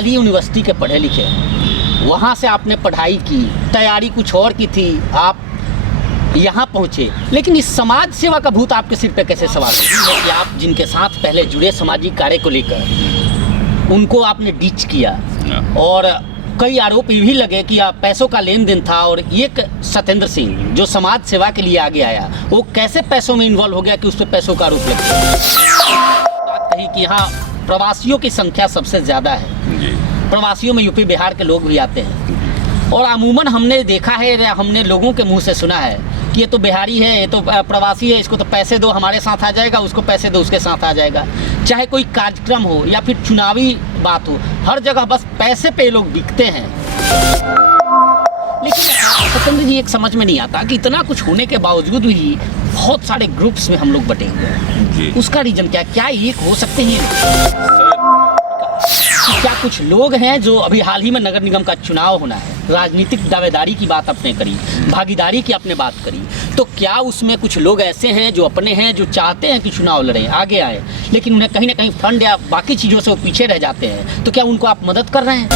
Delhi university के पढ़े लिखे हैं, वहाँ से आपने पढ़ाई की, तैयारी कुछ और की थी, आप यहाँ पहुँचे, लेकिन इस समाज सेवा का भूत आपके सिर पे कैसे सवार है कि आप जिनके साथ पहले जुड़े सामाजिक कार्य को लेकर उनको आपने डीच किया और कई आरोप ये भी लगे कि आप पैसों का लेन देन था, और एक सत्येंद्र सिंह जो समाज सेवा के लिए आगे आया वो कैसे पैसों में इन्वॉल्व हो गया कि उस पर पैसों का आरोप लग गया। बात कही कि यहाँ प्रवासियों की संख्या सबसे ज़्यादा है, प्रवासियों में यूपी बिहार के लोग भी आते हैं, और अमूमन हमने देखा है, हमने लोगों के मुंह से सुना है कि ये तो बिहारी है, ये तो प्रवासी है, इसको तो पैसे दो हमारे साथ आ जाएगा, उसको पैसे दो उसके साथ आ जाएगा। चाहे कोई कार्यक्रम हो या फिर चुनावी बात हो, हर जगह बस पैसे पे लोग बिकते हैं। लेकिन सत्येंद्र जी, एक समझ में नहीं आता कि इतना कुछ होने के बावजूद भी बहुत सारे ग्रुप्स में हम लोग बटे हुए हैं, उसका रीजन क्या एक हो सकते हैं? क्या कुछ लोग हैं जो अभी हाल ही में नगर निगम का चुनाव होना है, राजनीतिक दावेदारी की बात आपने करी, भागीदारी की आपने बात करी, तो क्या उसमें कुछ लोग ऐसे हैं जो अपने हैं, जो चाहते हैं कि चुनाव लड़ें, आगे आए, लेकिन उन्हें कहीं ना कहीं फंड या बाकी चीज़ों से वो पीछे रह जाते हैं, तो क्या उनको आप मदद कर रहे हैं?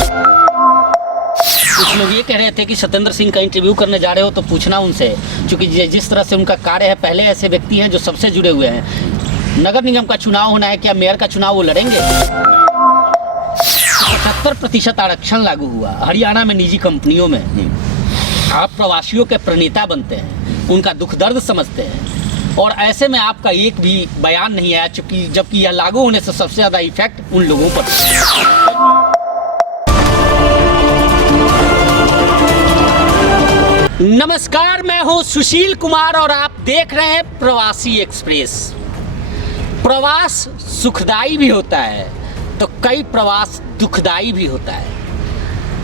कुछ लोग ये कह रहे थे कि सत्येंद्र सिंह का इंटरव्यू करने जा रहे हो तो पूछना उनसे, क्योंकि जिस तरह से उनका कार्य है, पहले ऐसे व्यक्ति हैं जो सबसे जुड़े हुए हैं। नगर निगम का चुनाव होना है, क्या मेयर का चुनाव वो लड़ेंगे? 70% आरक्षण लागू हुआ हरियाणा में निजी कंपनियों में। आप प्रवासियों के प्रणेता बनते हैं, उनका दुख दर्द समझते हैं, और ऐसे में आपका एक भी बयान नहीं आया, जबकि यह लागू होने से सबसे ज़्यादा इफेक्ट उन लोगों पर। नमस्कार, मैं हूं सुशील कुमार और आप देख रहे हैं प्रवासी एक्सप्रेस। प्रवास सुखदाई भी होता है तो कई प्रवास दुखदाई भी होता है,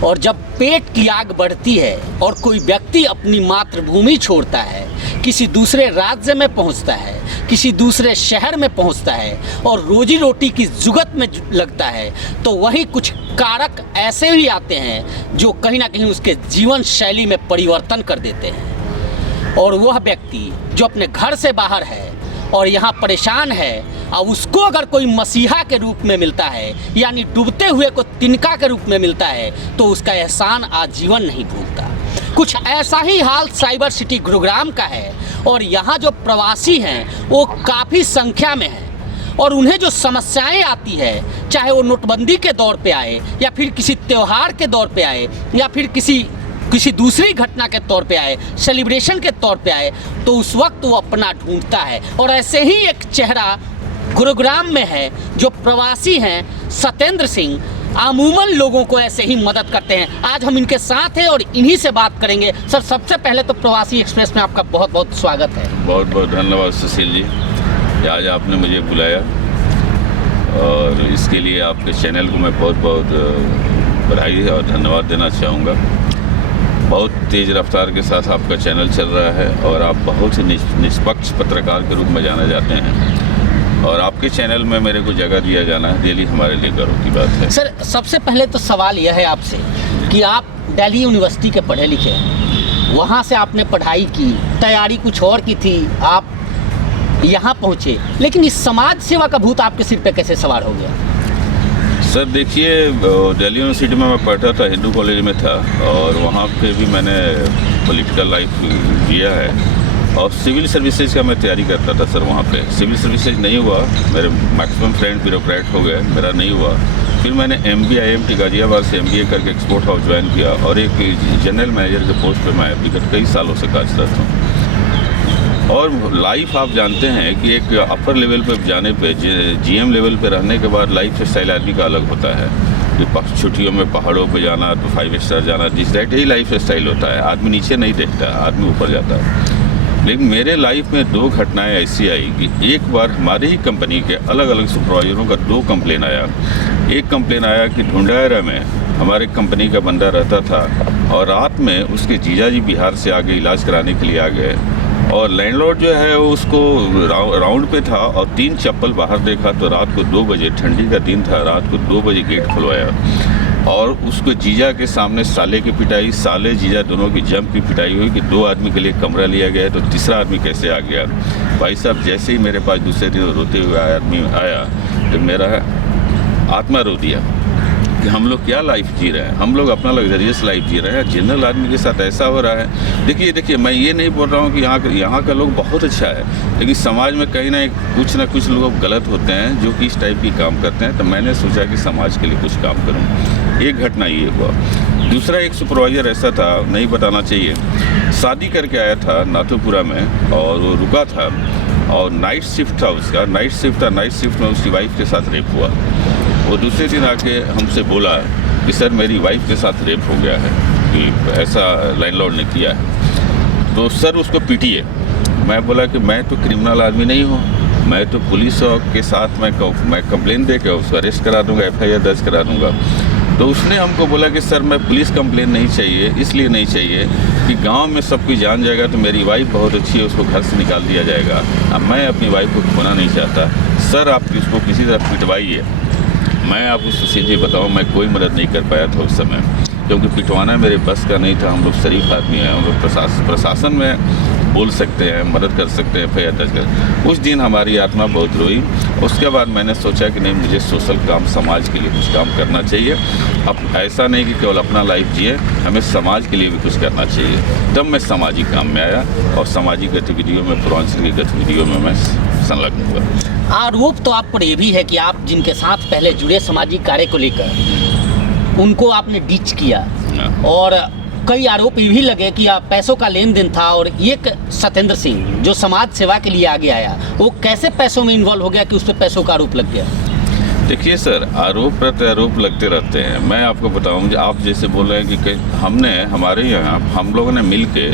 और जब पेट की आग बढ़ती है और कोई व्यक्ति अपनी मातृभूमि छोड़ता है, किसी दूसरे राज्य में पहुंचता है, किसी दूसरे शहर में पहुंचता है और रोजी रोटी की जुगत में लगता है, तो वहीं कुछ कारक ऐसे भी आते हैं जो कहीं ना कहीं उसके जीवन शैली में परिवर्तन कर देते हैं। और वह व्यक्ति जो अपने घर से बाहर है और यहाँ परेशान है, अब उसको अगर कोई मसीहा के रूप में मिलता है, यानी डूबते हुए को तिनका के रूप में मिलता है, तो उसका एहसान आजीवन नहीं भूलता। कुछ ऐसा ही हाल साइबर सिटी गुरुग्राम का है, और यहाँ जो प्रवासी हैं वो काफ़ी संख्या में हैं, और उन्हें जो समस्याएं आती है, चाहे वो नोटबंदी के दौर पे आए या फिर किसी त्यौहार के दौर पे आए या फिर किसी दूसरी घटना के तौर पे आए, सेलिब्रेशन के तौर पे आए, तो उस वक्त वो अपना ढूंढता है। और ऐसे ही एक चेहरा गुरुग्राम में है जो प्रवासी हैं, सत्येंद्र सिंह, अमूमन लोगों को ऐसे ही मदद करते हैं। आज हम इनके साथ हैं और इन्हीं से बात करेंगे। सर, सबसे पहले तो प्रवासी एक्सप्रेस में आपका बहुत बहुत स्वागत है। बहुत बहुत धन्यवाद सुशील जी, आज आपने मुझे बुलाया, और इसके लिए आपके चैनल को मैं बहुत बहुत बधाई और धन्यवाद देना चाहूँगा। बहुत तेज़ रफ्तार के साथ आपका चैनल चल रहा है और आप बहुत ही निष्पक्ष पत्रकार के रूप में जाने जाते हैं, और आपके चैनल में मेरे को जगह दिया जाना है दिल्ली हमारे लिए गर्व की बात है। सर, सबसे पहले तो सवाल यह है आपसे कि आप दिल्ली यूनिवर्सिटी के पढ़े लिखे हैं, वहाँ से आपने पढ़ाई की, तैयारी कुछ और की थी, आप यहाँ पहुँचे, लेकिन इस समाज सेवा का भूत आपके सिर पे कैसे सवार हो गया? सर देखिए, दिल्ली यूनिवर्सिटी में मैं पढ़ता था, हिंदू कॉलेज में था, और वहाँ पे भी मैंने पॉलिटिकल लाइफ किया है, और सिविल सर्विसेज का मैं तैयारी करता था सर। वहाँ पे सिविल सर्विसेज नहीं हुआ, मेरे मैक्सिमम फ्रेंड ब्यूरोक्रेट हो गए, मेरा नहीं हुआ। फिर मैंने MBA IMT गाजियाबाद से MBA करके एक्सपोर्ट हाउस ज्वाइन किया, और एक जनरल मैनेजर के पोस्ट पर मैं विगत कई सालों से कार्यरत हूँ। और लाइफ आप जानते हैं कि एक अपर लेवल पे जाने पे, GM लेवल पे रहने के बाद लाइफ स्टाइल आदमी का अलग होता है। छुट्टियों में पहाड़ों पे जाना, तो 5 स्टार जाना, जिस डायरेक्ट यही लाइफ स्टाइल होता है। आदमी नीचे नहीं देखता, आदमी ऊपर जाता है। लेकिन मेरे लाइफ में 2 घटनाएं ऐसी आई कि एक बार हमारी ही कंपनी के अलग अलग सुपरवाइजरों का 2 कंप्लेन आया। एक कंप्लेन आया कि ढूंढायरा में हमारे कंपनी का बंदा रहता था, और रात में उसके जीजाजी बिहार से आगे इलाज कराने के लिए आ गए, और लैंडलॉर्ड जो है वो उसको राउंड पे था, और 3 चप्पल बाहर देखा तो रात को 2 बजे, ठंडी का दिन था, रात को 2 बजे गेट खुलवाया, और उसको जीजा के सामने साले की पिटाई, साले जीजा दोनों की जम की पिटाई हुई कि 2 आदमी के लिए कमरा लिया गया है, तो तीसरा आदमी कैसे आ गया। भाई साहब, जैसे ही मेरे पास दूसरे दिन रोते हुए आदमी आया तो मेरा आत्मा रो दिया। कि हम लोग क्या लाइफ जी रहे हैं। हम लोग अपना लग्जरियस लाइफ जी रहे हैं, जनरल आदमी के साथ ऐसा हो रहा है। देखिए मैं ये नहीं बोल रहा हूँ कि यहाँ का लोग बहुत अच्छा है, लेकिन समाज में कहीं ना कुछ लोग गलत होते हैं जो कि इस टाइप की काम करते हैं। तो मैंने सोचा कि समाज के लिए कुछ काम करूँ। एक घटना ये हुआ। दूसरा, एक सुपरवाइज़र ऐसा था, नहीं बताना चाहिए, शादी करके आया था नाथुपुरा में और वो रुका था और नाइट शिफ्ट था उसका, नाइट शिफ्ट में उसकी वाइफ के साथ रेप हुआ। वो दूसरे दिन आके हमसे बोला कि सर मेरी वाइफ के साथ रेप हो गया है, कि ऐसा लैंडलॉर्ड ने किया है, तो सर उसको पीटिए। मैं बोला कि मैं तो क्रिमिनल आदमी नहीं हूँ, मैं तो पुलिस के साथ मैं कंप्लेन दे के उसको अरेस्ट करा दूँगा, FIR दर्ज करा दूँगा। तो उसने हमको बोला कि सर मैं पुलिस कंप्लेन नहीं चाहिए, इसलिए नहीं चाहिए कि गांव में सब कुछ जान जाएगा तो मेरी वाइफ बहुत अच्छी है, उसको घर से निकाल दिया जाएगा। अब मैं अपनी वाइफ को खोना नहीं चाहता, सर आप उसको किसी तरह पिटवाइए। मैं आपको सीधे बताऊं, मैं कोई मदद नहीं कर पाया था उस समय, क्योंकि पिटवाना मेरे बस का नहीं था। हम लोग शरीफ आदमी हैं, हम लोग प्रशासन में बोल सकते हैं, मदद कर सकते हैं, FIR दर्ज कर। उस दिन हमारी आत्मा बहुत रोई। उसके बाद मैंने सोचा कि नहीं, मुझे सोशल काम, समाज के लिए कुछ काम करना चाहिए। अब ऐसा नहीं कि केवल अपना लाइफ जिए, हमें समाज के लिए भी कुछ करना चाहिए। तब मैं सामाजिक काम में आया और सामाजिक गतिविधियों में, पूर्वांचल की गतिविधियों में मैं संलग्न हुआ। आरोप तो आप पर ये भी है कि आप जिनके साथ पहले जुड़े सामाजिक कार्य को लेकर, उनको आपने डिच किया, और कई आरोप ये भी लगे कि आप पैसों का लेन देन था। और एक सत्येंद्र सिंह जो समाज सेवा के लिए आगे आया, वो कैसे पैसों में इन्वॉल्व हो गया कि उस पर पैसों का आरोप लग गया? देखिए सर, आरोप प्रत्यारोप लगते रहते हैं। मैं आपको बताऊं, आप जैसे बोल रहे हैं कि हमारे यहाँ हम लोगों ने मिल के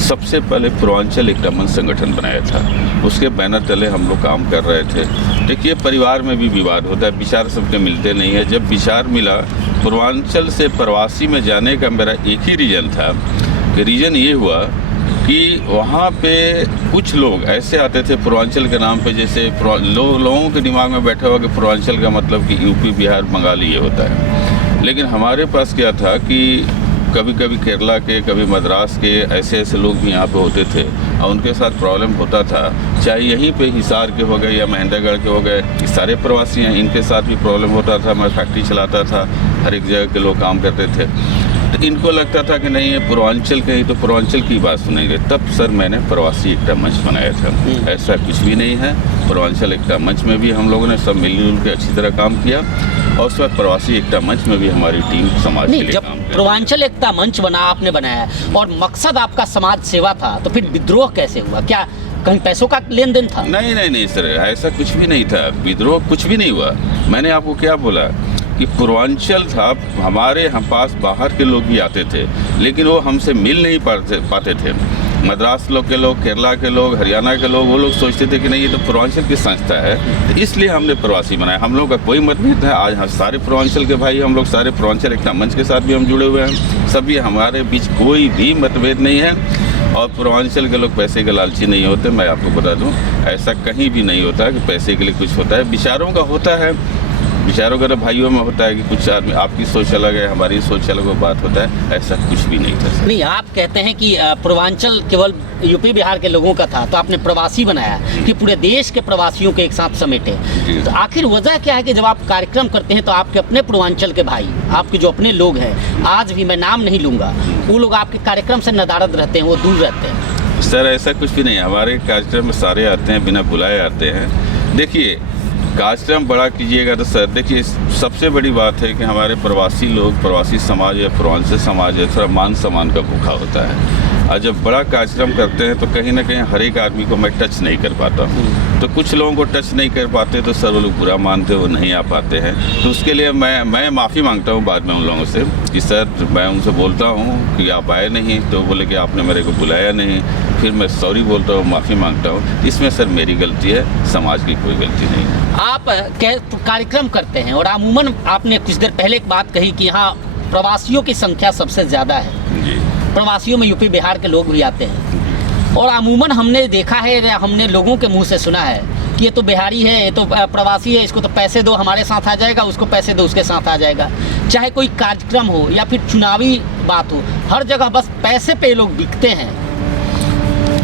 सबसे पहले पूर्वांचल एकता मंच संगठन बनाया था। उसके बैनर तले हम लोग काम कर रहे थे। देखिए, परिवार में भी विवाद होता है, विचार सबके मिलते नहीं है। जब विचार मिला, पूर्वांचल से प्रवासी में जाने का मेरा एक ही रीज़न था। कि रीज़न ये हुआ कि वहाँ पे कुछ लोग ऐसे आते थे पूर्वांचल के नाम पे, जैसे लोगों के दिमाग में बैठा हुआ कि पूर्वांचल का मतलब कि यूपी, बिहार, बंगाल ये होता है। लेकिन हमारे पास क्या था कि कभी कभी केरला के, कभी मद्रास के, ऐसे लोग भी यहाँ पे होते थे और उनके साथ प्रॉब्लम होता था। चाहे यहीं पे हिसार के हो गए या महेंद्रगढ़ के हो गए, ये सारे प्रवासी हैं, इनके साथ भी प्रॉब्लम होता था। मैं फैक्ट्री चलाता था, हर एक जगह के लोग काम करते थे। तो इनको लगता था कि नहीं, ये पूर्वांचल के ही तो पूर्वांचल की बात सुनेंगे। तब सर मैंने प्रवासी एकता मंच बनाया था। ऐसा कुछ भी नहीं है। पूर्वांचल एकता मंच में भी हम लोगों ने सब मिलजुल के अच्छी तरह काम किया, और उस वक्त प्रवासी एकता मंच में भी हमारी टीम समाज के लिए जब काम पूर्वांचल एकता मंच बना, आपने बनाया और मकसद आपका समाज सेवा था, तो फिर विद्रोह कैसे हुआ? क्या कहीं पैसों का लेन देन था? नहीं सर, ऐसा कुछ भी नहीं था। विद्रोह कुछ भी नहीं हुआ। मैंने आपको क्या बोला कि पूर्वांचल था, हमारे हम पास बाहर के लोग भी आते थे, लेकिन वो हमसे मिल नहीं पाते थे। मद्रास लोग के लोग, केरला के लोग, हरियाणा के लोग, वो लोग सोचते थे कि नहीं, ये तो पूर्वांचल की संस्था है, तो इसलिए हमने प्रवासी बनाया। हम लोग का कोई मतभेद है। आज हम सारे पूर्वांचल के भाई, हम लोग सारे पूर्वांचल एकता मंच के साथ भी हम जुड़े हुए हैं। सभी, हमारे बीच कोई भी मतभेद नहीं है। और पूर्वांचल के लोग पैसे के लालची नहीं होते। मैं आपको बता दूं, ऐसा कहीं भी नहीं होता कि पैसे के लिए कुछ होता है। विचारों का होता है, विचारों का तो भाइयों में होता है कि कुछ आदमी, आपकी सोच अलग है, हमारी सोच अलग, बात होता है। ऐसा कुछ भी नहीं था सर। नहीं, आप कहते हैं कि पूर्वांचल केवल यूपी बिहार के लोगों का था, तो आपने प्रवासी बनाया कि पूरे देश के प्रवासियों को एक साथ समेटे। तो आखिर वजह क्या है कि जब आप कार्यक्रम करते हैं तो आपके अपने पूर्वांचल के भाई, आपके जो अपने लोग हैं, आज भी मैं नाम नहीं लूँगा, वो लोग आपके कार्यक्रम से नदारद रहते हैं, वो दूर रहते हैं? सर ऐसा कुछ भी नहीं। हमारे कार्यक्रम में सारे आते हैं, बिना बुलाए आते हैं। देखिए, कार्यक्रम बड़ा कीजिएगा तो सर, देखिए सबसे बड़ी बात है कि हमारे प्रवासी लोग, प्रवासी समाज या पूर्वांचल समाज है, थोड़ा मान सम्मान का भूखा होता है। और जब बड़ा कार्यक्रम करते हैं तो कहीं ना कहीं हर एक आदमी को मैं टच नहीं कर पाता हूँ। तो कुछ लोगों को टच नहीं कर पाते तो सर वो लोग बुरा मानते, वो नहीं आ पाते हैं। तो उसके लिए मैं माफ़ी मांगता हूँ बाद में उन लोगों से कि सर, मैं उनसे बोलता हूँ कि आप आए नहीं, तो बोले कि आपने मेरे को बुलाया नहीं। फिर मैं सॉरी बोलता हूँ, माफ़ी मांगता हूँ। इसमें सर मेरी गलती है, समाज की कोई गलती नहीं है। आप कार्यक्रम करते हैं और अमूमन आपने कुछ देर पहले एक बात कही कि यहाँ प्रवासियों की संख्या सबसे ज़्यादा है। जी। प्रवासियों में यूपी बिहार के लोग भी आते हैं, और अमूमन हमने देखा है, हमने लोगों के मुंह से सुना है कि ये तो बिहारी है, ये तो प्रवासी है, इसको तो पैसे दो हमारे साथ आ जाएगा, उसको पैसे दो उसके साथ आ जाएगा। चाहे कोई कार्यक्रम हो या फिर चुनावी बात हो, हर जगह बस पैसे पे लोग बिकते हैं।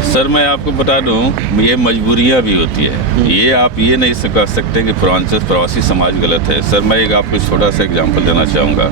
सर मैं आपको बता दूं, ये मजबूरियां भी होती है। ये आप ये नहीं कह सकते कि पूर्वांचल प्रवासी समाज गलत है। सर मैं एक आपको छोटा सा एग्जांपल देना चाहूँगा।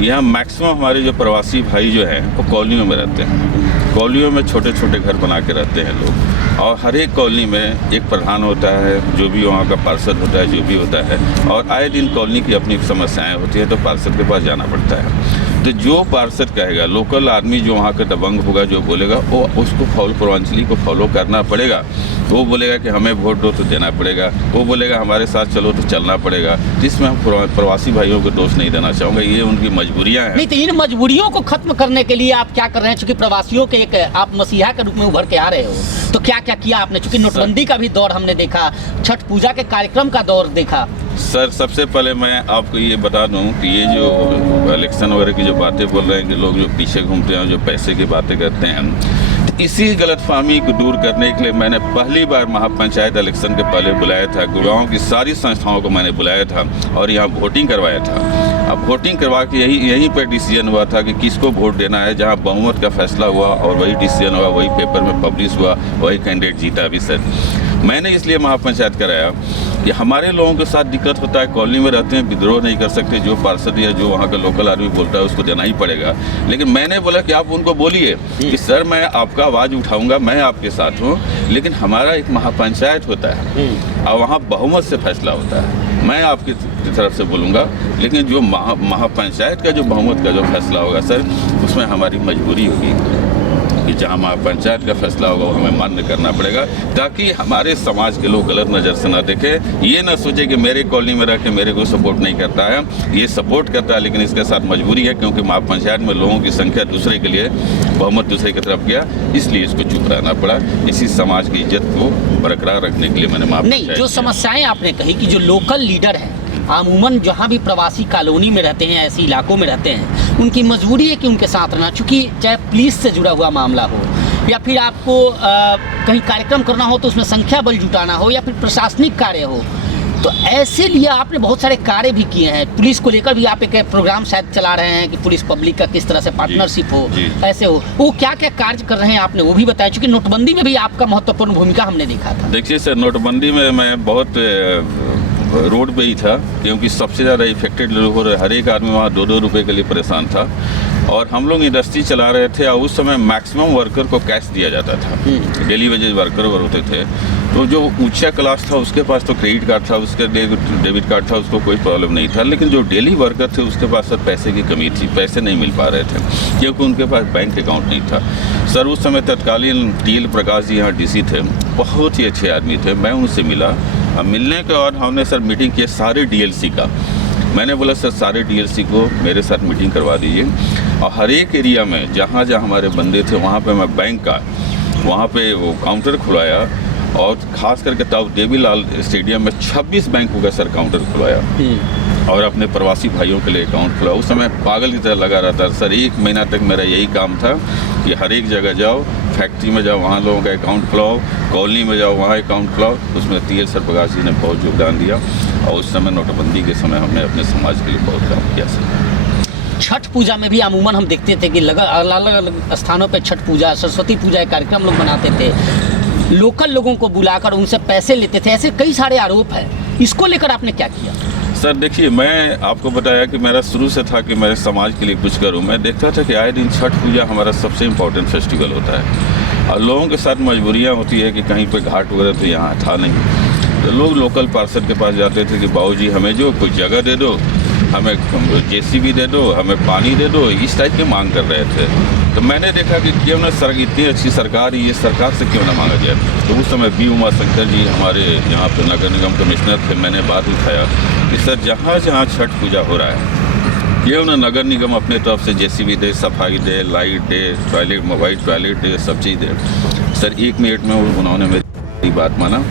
यहाँ मैक्सिमम हमारे जो प्रवासी भाई जो हैं वो कॉलोनियों में रहते हैं। कॉलोनियों में छोटे छोटे घर बना के रहते हैं लोग, और हर एक कॉलोनी में एक प्रधान होता है, जो भी वहाँ का पार्षद होता है, जो भी होता है, और आए दिन कॉलोनी की अपनी समस्याएं होती हैं तो पार्षद के पास जाना पड़ता है। तो जो पार्षद कहेगा, लोकल आदमी जो वहाँ का दबंग होगा, जो बोलेगा वो उसको पूर्वांचली को फॉलो करना पड़ेगा। वो बोलेगा कि हमें वोट दो तो देना पड़ेगा, वो बोलेगा हमारे साथ चलो तो चलना पड़ेगा। जिसमें हम प्रवासी भाइयों को दोष नहीं देना चाहूँगा, ये उनकी मजबूरियाँ हैं। नहीं तो इन मजबूरियों को खत्म करने के लिए आप क्या कर रहे हैं? चूंकि प्रवासियों के एक आप मसीहा के रूप में उभर के आ रहे हो, तो क्या क्या किया आपने? चूंकि नोटबंदी का भी दौर हमने देखा, छठ पूजा के कार्यक्रम का दौर देखा। सर सबसे पहले मैं आपको ये बता दूं कि ये जो इलेक्शन वगैरह की जो बातें बोल रहे हैं कि लोग जो पीछे घूमते हैं, जो पैसे की बातें करते हैं, तो इसी गलतफहमी को दूर करने के लिए मैंने पहली बार महापंचायत इलेक्शन के पहले बुलाया था। गुड़गांव की सारी संस्थाओं को मैंने बुलाया था और यहाँ वोटिंग करवाया था। अब वोटिंग करवा के यहीं पर डिसीजन हुआ था कि किसको वोट देना है। जहाँ बहुमत का फैसला हुआ और वही डिसीजन हुआ, वही पेपर में पब्लिश हुआ, वही कैंडिडेट जीता भी। सर मैंने इसलिए महापंचायत कराया कि हमारे लोगों के साथ दिक्कत होता है, कॉलोनी में रहते हैं, विद्रोह नहीं कर सकते। जो पार्षद या जो वहाँ का लोकल आदमी बोलता है उसको देना ही पड़ेगा। लेकिन मैंने बोला कि आप उनको बोलिए कि सर मैं आपका आवाज़ उठाऊंगा, मैं आपके साथ हूँ, लेकिन हमारा एक महापंचायत होता है और वहाँ बहुमत से फैसला होता है। मैं आपकी तरफ से बोलूँगा, लेकिन जो महापंचायत का जो बहुमत का जो फैसला होगा सर, उसमें हमारी मजबूरी होगी कि जहाँ महापंचायत का फैसला होगा वो हमें मान्य करना पड़ेगा, ताकि हमारे समाज के लोग गलत नज़र से ना देखें। ये ना सोचे कि मेरे कॉलोनी में रह के मेरे को सपोर्ट नहीं करता है। ये सपोर्ट करता है, लेकिन इसके साथ मजबूरी है, क्योंकि महापंचायत में लोगों की संख्या दूसरे के लिए, बहुमत दूसरे की तरफ गया, इसलिए इसको चुप रहना पड़ा। इसी समाज की इज्जत को बरकरार रखने के लिए मैंने नहीं, जो समस्याएं आपने कही कि जो लोकल लीडर हैं अमूमन जहाँ भी प्रवासी कॉलोनी में रहते हैं, ऐसे इलाकों में रहते हैं, उनकी मजबूरी है कि उनके साथ रहना, चूँकि चाहे पुलिस से जुड़ा हुआ मामला हो या फिर आपको कहीं कार्यक्रम करना हो तो उसमें संख्या बल जुटाना हो या फिर प्रशासनिक कार्य हो, तो ऐसे लिए आपने बहुत सारे कार्य भी किए हैं। पुलिस को लेकर भी आप एक प्रोग्राम शायद चला रहे हैं कि पुलिस पब्लिक का किस तरह से पार्टनरशिप हो, ऐसे हो। वो क्या क्या कार्य कर रहे हैं आपने वो भी बताया, चूँकि नोटबंदी में भी आपका महत्वपूर्ण भूमिका हमने देखा था। देखिए सर, नोटबंदी में मैं बहुत रोड पे ही था, क्योंकि सबसे ज़्यादा इफेक्टेड लोग हो रहे, हर एक आदमी वहाँ 2-2 रुपये के लिए परेशान था। और हम लोग इंडस्ट्री चला रहे थे और उस समय मैक्सिमम वर्कर को कैश दिया जाता था। डेली वेजेज वर्कर होते थे, तो जो ऊंचा क्लास था उसके पास तो क्रेडिट कार्ड था, उसके डेबिट कार्ड था, उसको कोई प्रॉब्लम नहीं था। लेकिन जो डेली वर्कर थे उसके पास सर पैसे की कमी थी, पैसे नहीं मिल पा रहे थे, क्योंकि उनके पास बैंक अकाउंट नहीं था। सर उस समय तत्कालीन टी.एल. प्रकाश जी यहाँ DC थे, बहुत ही अच्छे आदमी थे। मैं उनसे मिला, मिलने के बाद हमने सर मीटिंग की सारे DLC का। मैंने बोला सर सारे DLC को मेरे साथ मीटिंग करवा दीजिए, और हर एक एरिया में जहाँ जहाँ हमारे बंदे थे वहाँ पे मैं बैंक का वहाँ पे वो काउंटर खुलवाया, और ख़ास करके तब देवीलाल स्टेडियम में 26 बैंकों का सर काउंटर खुलवाया और अपने प्रवासी भाइयों के लिए अकाउंट खुला। उस समय पागल की तरह लगा रहता सर। 1 महीना तक मेरा यही काम था कि हर एक जगह जाओ, फैक्ट्री में जाओ वहाँ लोगों का अकाउंट खुलाओ, कॉलोनी में जाओ वहाँ अकाउंट खुलाओ। उसमें टी.एल. सर प्रकाश जी ने बहुत योगदान दिया, और उस समय नोटबंदी के समय हमने अपने समाज के लिए बहुत काम किया सर। छठ पूजा में भी अमूमन हम देखते थे कि अलग अलग स्थानों पे छठ पूजा, सरस्वती पूजा के कार्यक्रम लोग बनाते थे, लोकल लोगों को बुलाकर उनसे पैसे लेते थे, ऐसे कई सारे आरोप हैं। इसको लेकर आपने क्या किया? सर देखिए, मैं आपको बताया कि मेरा शुरू से था कि मेरे समाज के लिए कुछ करूं। मैं देखता था कि आए दिन छठ पूजा हमारा सबसे इम्पोर्टेंट फेस्टिवल होता है, और लोगों के साथ मजबूरियां होती है कि कहीं पे घाट वगैरह तो यहाँ था नहीं, तो लोग लोकल पार्षद के पास जाते थे कि बाबूजी हमें जो कुछ जगह दे दो, हमें JCB दे दो, हमें पानी दे दो, इस टाइप की मांग कर रहे थे। तो मैंने देखा कि क्यों ना सर, इतनी अच्छी सरकार, ये सरकार से क्यों ना मांगा जाए। तो उस समय B. उमाशंकर जी हमारे यहाँ पे नगर निगम कमिश्नर थे। मैंने बात उठाया कि सर जहाँ जहाँ छठ पूजा हो रहा है, क्यों ना नगर निगम अपने तरफ से JCB दे, सफाई दे, लाइट दे, टॉयलेट, मोबाइल टॉयलेट दे, सब चीज़ दे। सर 1 मिनट में उन्होंने मेरी बात माना,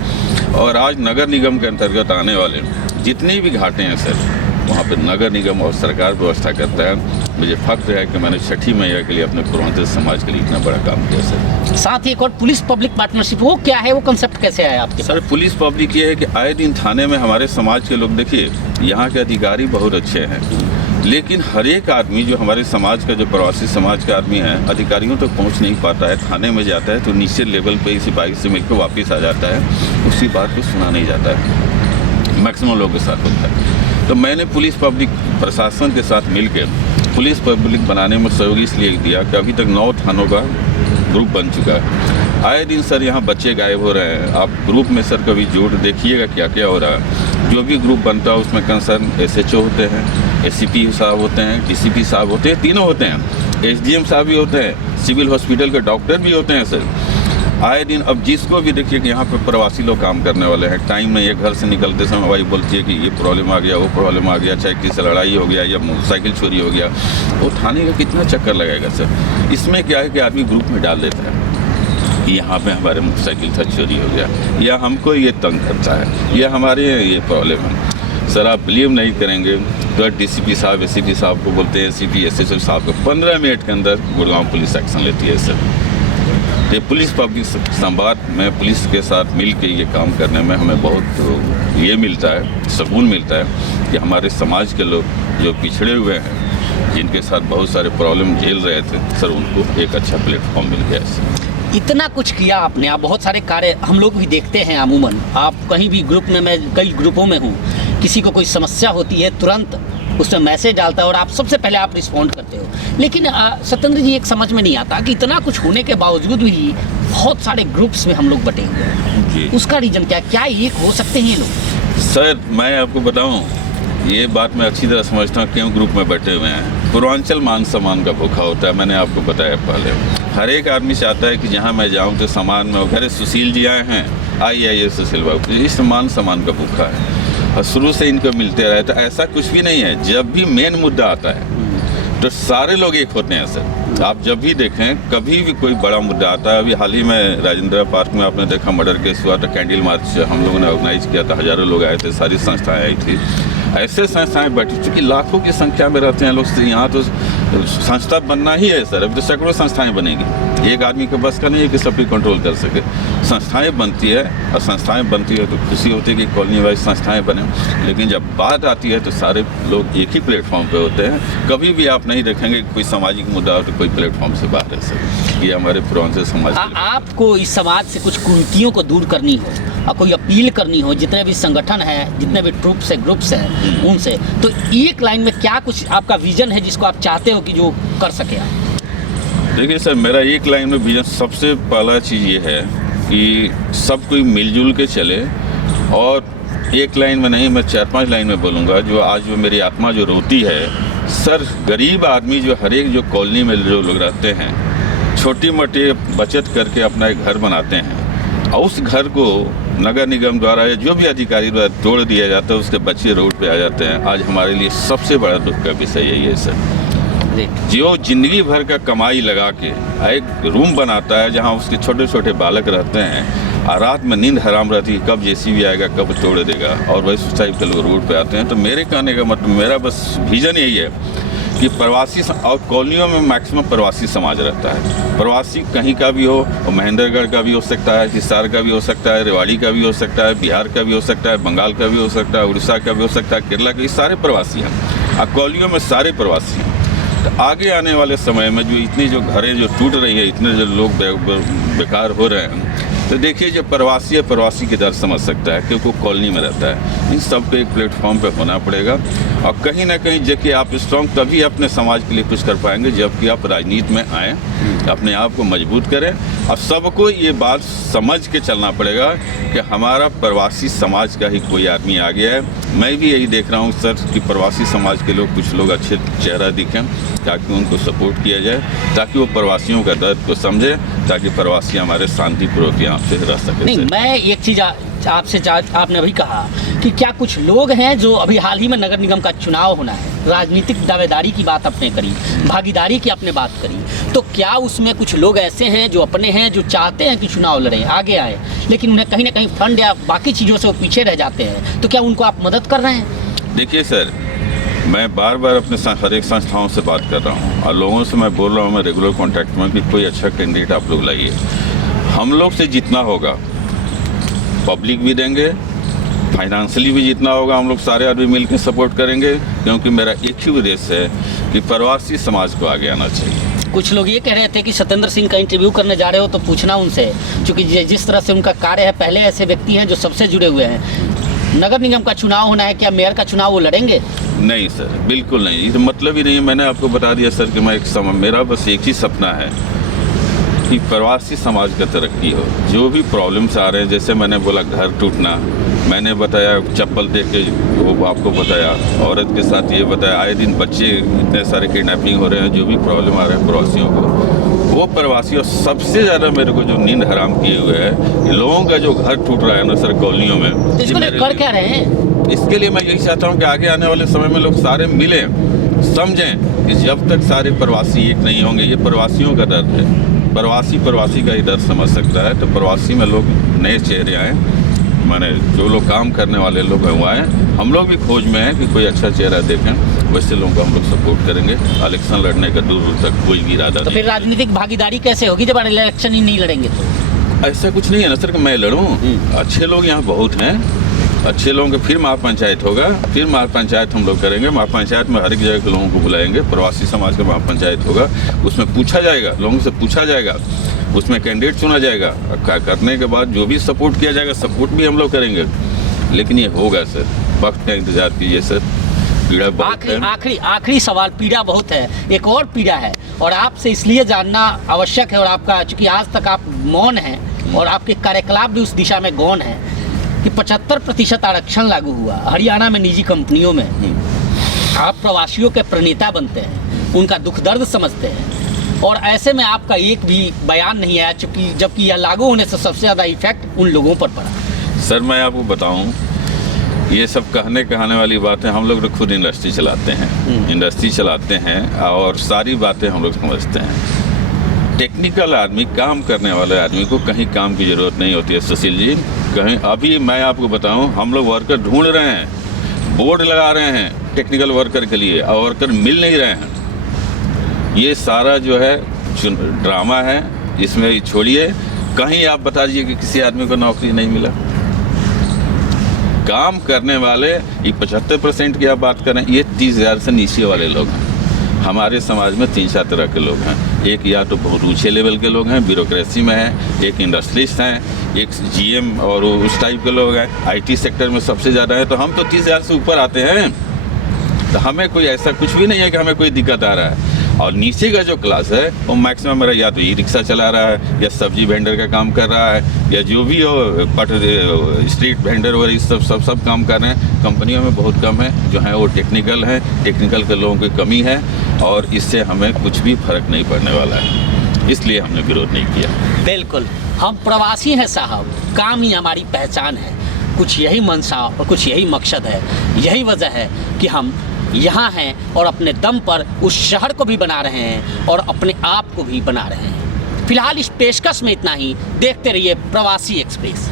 और आज नगर निगम के अंतर्गत आने वाले जितनी भी घाटें हैं सर, वहाँ पे नगर निगम और सरकार व्यवस्था करता है। मुझे फख्र है कि मैंने छठी मैया के लिए अपने पूर्वांचल समाज के लिए इतना बड़ा काम किया सर। साथ ही एक और पुलिस पब्लिक पार्टनरशिप, वो क्या है, वो कंसेप्ट कैसे आया आपके? सर पुलिस पब्लिक ये है कि आए दिन थाने में हमारे समाज के लोग, देखिए यहाँ के अधिकारी बहुत अच्छे हैं, लेकिन हर एक आदमी जो हमारे समाज का, जो प्रवासी समाज का आदमी है, अधिकारियों तक पहुंच नहीं पाता है। थाने में जाता है तो नीचे लेवल पे सिपाही से मिलकर वापस आ जाता है, उसी बात को सुना नहीं जाता है। मैक्सिमम लोगों के साथ होता है। तो मैंने पुलिस पब्लिक प्रशासन के साथ मिलकर पुलिस पब्लिक बनाने में सहयोग इसलिए दिया कि अभी तक 9 थानों का ग्रुप बन चुका है। आए दिन सर यहाँ बच्चे गायब हो रहे हैं। आप ग्रुप में सर कभी जोड़ देखिएगा क्या क्या हो रहा है। जो भी ग्रुप बनता है उसमें कंसर्न SHO होते हैं, SCP साहब होते हैं, DCP साहब होते हैं, तीनों होते हैं, SDM साहब भी होते हैं, सिविल हॉस्पिटल के डॉक्टर भी होते हैं सर। आए दिन अब जिसको भी देखिए कि यहाँ पे प्रवासी लोग काम करने वाले हैं, टाइम में ये घर से निकलते समय भाई बोलती है कि ये प्रॉब्लम आ गया, वो प्रॉब्लम आ गया, चाहे किसी लड़ाई हो गया या मोटरसाइकिल चोरी हो गया, वो थाने का कितना चक्कर लगेगा सर। इसमें क्या है कि आदमी ग्रुप में डाल देता है, यहाँ पे हमारे मोटरसाइकिल था चोरी हो गया, या हमको ये तंग करता है, या हमारे ये प्रॉब्लम है। सर आप बिलीव नहीं करेंगे, तो DCP साहब SCP साहब को बोलते हैं, SCP SHO साहब को 15 मिनट के अंदर गुड़गांव पुलिस एक्शन लेती है सर। ये पुलिस पब्लिक संवाद में पुलिस के साथ मिल के ये काम करने में हमें बहुत ये मिलता है, सुकून मिलता है कि हमारे समाज के लोग जो पिछड़े हुए हैं, जिनके साथ बहुत सारे प्रॉब्लम झेल रहे थे सर, उनको एक अच्छा प्लेटफॉर्म मिल गया है। इतना कुछ किया आपने, आप बहुत सारे कार्य हम लोग भी देखते हैं अमूमन। आप कहीं भी ग्रुप में, मैं कई ग्रुपों में हूँ, किसी को कोई समस्या होती है तुरंत उसमें मैसेज डालता है और आप सबसे पहले आप रिस्पॉन्ड करते हो। लेकिन सत्येंद्र जी, एक समझ में नहीं आता कि इतना कुछ होने के बावजूद भी बहुत सारे ग्रुप्स में हम लोग बटे हुए हैं। उसका रीज़न क्या एक हो सकते हैं ये लोग? सर मैं आपको बताऊं, ये बात मैं अच्छी तरह समझता हूँ क्यों ग्रुप में बैठे हुए हैं। पूर्वांचल मान सम्मान का भूखा होता है, मैंने आपको बताया पहले। हर एक आदमी चाहता है कि जहाँ मैं जाऊँ तो सम्मान में, घर सुशील जी आए हैं, आइए सुशील बाबू, इस मान सम्मान का भूखा है और शुरू से इनको मिलते रहे। तो ऐसा कुछ भी नहीं है, जब भी मेन मुद्दा आता है तो सारे लोग एक होते हैं सर। आप जब भी देखें, कभी भी कोई बड़ा मुद्दा आता है, अभी हाल ही में राजेंद्र पार्क में आपने देखा मर्डर केस हुआ, तो कैंडल मार्च हम लोगों ने ऑर्गेनाइज किया था, हज़ारों लोग आए थे, सारी संस्थाएं आई थी। ऐसे संस्थाएं बैठी, चूँकि लाखों की संख्या में रहते हैं लोग, यहाँ तो संस्था बनना ही है सर। अभी तो सैकड़ों संस्थाएं बनेंगी, एक आदमी के बस का नहीं है कि सब कंट्रोल कर सके। संस्थाएं बनती है और संस्थाएं बनती है तो खुशी होती है कि कॉलोनी वाइज संस्थाएं बने। लेकिन जब बात आती है तो सारे लोग एक ही प्लेटफॉर्म पे होते हैं। कभी भी आप नहीं देखेंगे कोई सामाजिक मुद्दा हो तो कोई प्लेटफॉर्म से बाहर है सर। ये हमारे पूर्वांचल समाज। आपको इस समाज से कुछ कुरीतियों को दूर करनी हो और कोई अपील करनी हो, जितने भी संगठन हैं, जितने भी ट्रुप्स है, ग्रुप्स हैं, उनसे, तो एक लाइन में क्या कुछ आपका विजन है जिसको आप चाहते हो कि जो कर सके आप? देखिए सर, मेरा एक लाइन में विजन, सबसे पहला चीज़ ये है कि सब कोई मिलजुल के चले। और एक लाइन में नहीं, मैं 4-5 लाइन में बोलूँगा। जो आज जो मेरी आत्मा जो रोती है सर, गरीब आदमी जो हर एक जो कॉलोनी में जो लोग रहते हैं, छोटी मोटी बचत करके अपना एक घर बनाते हैं और उस घर को नगर निगम द्वारा या जो भी अधिकारी द्वारा तोड़ दिया जाता है, उसके बच्चे रोड पे आ जाते हैं। आज हमारे लिए सबसे बड़ा दुख का विषय यही है सर। जो जिंदगी भर का कमाई लगा के एक रूम बनाता है जहां उसके छोटे छोटे बालक रहते हैं और रात में नींद हराम रहती है, कब JCB आएगा, कब तोड़ देगा, और वही सोसाइटी के लोग रोड पे आते हैं। तो मेरे कहने का मतलब, मेरा बस विजन यही है कि प्रवासी और कॉलोनियों में मैक्सिमम प्रवासी समाज रहता है। प्रवासी कहीं का भी हो, और महेंद्रगढ़ का भी हो सकता है, हिसार का भी हो सकता है, रेवाड़ी का भी हो सकता है, बिहार का भी हो सकता है, बंगाल का भी हो सकता है, उड़ीसा का भी हो सकता है, केरला के, सारे प्रवासी हैं। और कॉलोनियों में सारे प्रवासी हैं। तो आगे आने वाले समय में जो इतनी जो घरें जो टूट रही है, इतने जो लोग बेकार हो रहे हैं, तो देखिए जो प्रवासी है, प्रवासी की दर्द समझ सकता है क्योंकि वो कॉलोनी में रहता है। इन सब पे एक प्लेटफॉर्म पे होना पड़ेगा और कहीं ना कहीं देखिए आप स्ट्रॉन्ग तभी अपने समाज के लिए कुछ कर पाएंगे जबकि आप राजनीति में आएँ, अपने आप को मजबूत करें। और सबको ये बात समझ के चलना पड़ेगा कि हमारा प्रवासी समाज का ही कोई आदमी आ गया है। मैं भी यही देख रहा हूँ सर कि प्रवासी समाज के लोग, कुछ लोग अच्छे चेहरा दिखें ताकि उनको सपोर्ट किया जाए, ताकि वो प्रवासियों का दर्द को समझे, ताकि प्रवासी हमारे शांतिपूर्वक यहाँ से रह सके। नहीं, मैं एक चीज़ आपसे आपने अभी कहा कि क्या कुछ लोग हैं जो अभी हाल ही में नगर निगम का चुनाव होना है, राजनीतिक दावेदारी की बात आपने करी, भागीदारी की आपने बात करी, तो क्या उसमें कुछ लोग ऐसे हैं जो अपने हैं, जो चाहते हैं कि चुनाव लड़ें, आगे आए, लेकिन उन्हें कहीं ना कहीं फंड या बाकी चीज़ों से वो पीछे रह जाते हैं, तो क्या उनको आप मदद कर रहे हैं? देखिए सर, मैं बार बार अपने हर एक संस्थाओं से बात कर रहा हूँ और लोगों से मैं बोल रहा हूँ, मैं रेगुलर कॉन्टैक्ट में, कि कोई अच्छा कैंडिडेट आप लोग लाइए। हम लोग से जितना होगा पब्लिक भी देंगे, फाइनेंशियली भी जितना होगा हम लोग सारे आदमी मिल के सपोर्ट करेंगे, क्योंकि मेरा एक ही उद्देश्य है कि प्रवासी समाज को आगे आना चाहिए। कुछ लोग ये कह रहे थे कि सत्येंद्र सिंह का इंटरव्यू करने जा रहे हो तो पूछना उनसे, क्योंकि जिस तरह से उनका कार्य है, पहले ऐसे व्यक्ति हैं जो सबसे जुड़े हुए हैं। नगर निगम का चुनाव होना है, क्या मेयर का चुनाव वो लड़ेंगे? नहीं सर, बिल्कुल नहीं, ये तो मतलब ही नहीं है। मैंने आपको बता दिया सर कि मेरा बस एक ही सपना है कि प्रवासी समाज का तरक्की हो। जो भी प्रॉब्लम्स आ रहे हैं, जैसे मैंने बोला घर टूटना, मैंने बताया चप्पल दे के वो आपको बताया, औरत के साथ ये बताया, आए दिन बच्चे इतने सारे किडनैपिंग हो रहे हैं, जो भी प्रॉब्लम आ रहे हैं प्रवासियों को, वो प्रवासी। और सबसे ज़्यादा मेरे को जो नींद हराम किए हुए है, लोगों का जो घर टूट रहा है ना सर कॉलोनियों में, तो इसको कर क्या रहे हैं? इसके लिए मैं यही चाहता हूँ कि आगे आने वाले समय में लोग सारे मिलें, समझें कि जब तक सारे प्रवासी एक नहीं होंगे, ये प्रवासियों का दर्द है, प्रवासी का ही दर्द समझ सकता है। तो प्रवासी में लोग नए चेहरे आए, माने जो लोग काम करने वाले लोग हैं वो आए, हम लोग भी खोज में हैं कि कोई अच्छा चेहरा देखें, वैसे लोगों को हम लोग सपोर्ट करेंगे। इलेक्शन लड़ने का दूर दूर तक कोई भी इरादा तो नहीं। फिर राजनीतिक भागीदारी कैसे होगी जब इलेक्शन ही नहीं लड़ेंगे तो? ऐसा कुछ नहीं है ना सर कि मैं लड़ूं। अच्छे लोग यहाँ बहुत हैं, अच्छे लोगों के फिर महापंचायत होगा, फिर महापंचायत हम लोग करेंगे। महापंचायत में हर एक जगह के लोगों को बुलाएंगे, प्रवासी समाज का महापंचायत होगा, उसमें पूछा जाएगा, लोगों से पूछा जाएगा, उसमें कैंडिडेट चुना जाएगा, करने के बाद जो भी सपोर्ट किया जाएगा सपोर्ट भी हम लोग करेंगे। लेकिन ये होगा सर, वक्त का इंतजार कीजिए सर, पीड़ा बहुत है। आखिरी सवाल, पीड़ा बहुत है, एक और पीड़ा है और आपसे इसलिए जानना आवश्यक है, और आपका चूंकि आज तक आप मौन हैं और आपके कार्यकलाप भी उस दिशा में गौण है कि 75% आरक्षण लागू हुआ हरियाणा में निजी कंपनियों में। आप प्रवासियों के प्रणेता बनते हैं, उनका दुख दर्द समझते हैं, और ऐसे में आपका एक भी बयान नहीं आया, चूंकि जबकि यह लागू होने से सबसे ज़्यादा इफेक्ट उन लोगों पर पड़ा। सर मैं आपको बताऊं, ये सब कहने वाली बातें, हम लोग तो खुद इंडस्ट्री चलाते हैं और सारी बातें हम लोग समझते हैं। टेक्निकल आदमी, काम करने वाले आदमी को कहीं काम की ज़रूरत नहीं होती है सुशील जी, कहीं। अभी मैं आपको बताऊं, हम लोग वर्कर ढूंढ रहे हैं, बोर्ड लगा रहे हैं टेक्निकल वर्कर के लिए, और वर्कर मिल नहीं रहे हैं। ये सारा जो है ड्रामा है, इसमें छोड़िए। कहीं आप बता दीजिए कि किसी आदमी को नौकरी नहीं मिला। काम करने वाले ये 75% की आप बात करें, ये 30,000 से नीचे वाले लोग हैं। हमारे समाज में 3-4 तरह के लोग हैं। एक या तो बहुत ऊंचे लेवल के लोग हैं, ब्यूरोक्रेसी में हैं, एक इंडस्ट्रियलिस्ट हैं, एक जीएम और उस टाइप के लोग हैं, आईटी सेक्टर में सबसे ज़्यादा है। तो हम तो 30,000 से ऊपर आते हैं, तो हमें कोई ऐसा कुछ भी नहीं है कि हमें कोई दिक्कत आ रहा है। और नीचे का जो क्लास है वो मैक्सिमम मेरा या तो ई रिक्शा चला रहा है, या सब्जी वेंडर का काम कर रहा है, या जो भी हो स्ट्रीट वेंडर वगैरह, इस सब काम कर रहे हैं। कंपनियों में बहुत कम है जो है वो टेक्निकल है, टेक्निकल के लोगों की कमी है, और इससे हमें कुछ भी फर्क नहीं पड़ने वाला है, इसलिए हमने विरोध नहीं किया। बिल्कुल, हम प्रवासी हैं साहब, काम ही हमारी पहचान है, कुछ यही मंशा और कुछ यही मकसद है, यही वजह है कि हम यहाँ हैं और अपने दम पर उस शहर को भी बना रहे हैं और अपने आप को भी बना रहे हैं। फिलहाल इस पेशकश में इतना ही। देखते रहिए प्रवासी एक्सप्रेस।